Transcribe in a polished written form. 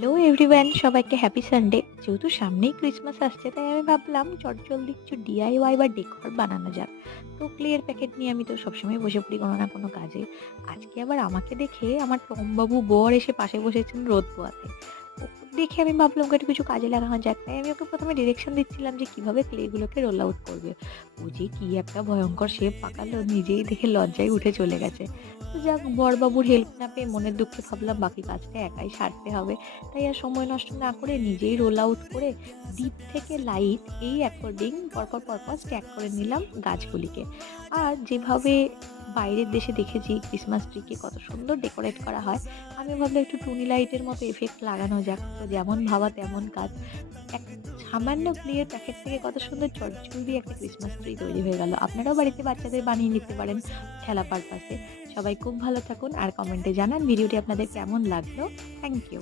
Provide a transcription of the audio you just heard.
Hello everyone, সবাইকে happy Sunday. যেহেতু সামনেই ক্রিসমাস আসছে, তাই আমি ভাবলাম চটজলদি কিছু ডিআইওয়াই বা ডেকর বানানো যাক। তো ক্লের প্যাকেট নিয়ে আমি তো সবসময় বসে পড়ি কোনো না কোনো কাজে। আজকে আবার আমাকে দেখে আমার টমবাবু বর এসে পাশে বসেছেন রোদ পোয়াতে। ওকে দেখে আমি ভাবলাম ওকে একটু কিছু কাজে লাগানো যাক, তাই আমি ওকে প্রথমে ডিরেকশন দিচ্ছিলাম যে কিভাবে ক্লেগুলোকে রোল আউট করবে। ও যে কি একটা ভয়ঙ্কর শেপ পাকালো, নিজেই দেখে লজ্জায় উঠে চলে গেছে। তো যাক, বড়বাবুর হেল্প না পেয়ে মনের দুঃখে ভাবলাম বাকি কাজটা একাই সারতে হবে। তাই আর সময় নষ্ট না করে নিজেই রোল আউট করে ডিপ থেকে লাইট এই অ্যাকর্ডিং পরপর স্ট্যাক করে নিলাম গাছগুলিকে। আর যেভাবে বাইরের দেশে দেখেছি ক্রিসমাস ট্রিকে কত সুন্দর ডেকোরেট করা হয়, আমি ভাবলাম একটু টুনি লাইটের মতো এফেক্ট লাগানো যাক। তো যেমন ভাবা তেমন কাজ। এক সামান্য ক্লিয়ার প্যাকেট থেকে কত সুন্দর চটজলদি একটা ক্রিসমাস ট্রি তৈরি হয়ে গেল। আপনারাও বাড়িতে বাচ্চাদের বানিয়ে নিতে পারেন খেলা পারপাসে। সবাই খুব ভালো থাকুন আর কমেন্টে জানান ভিডিওটি আপনাদের কেমন লাগলো। Thank you.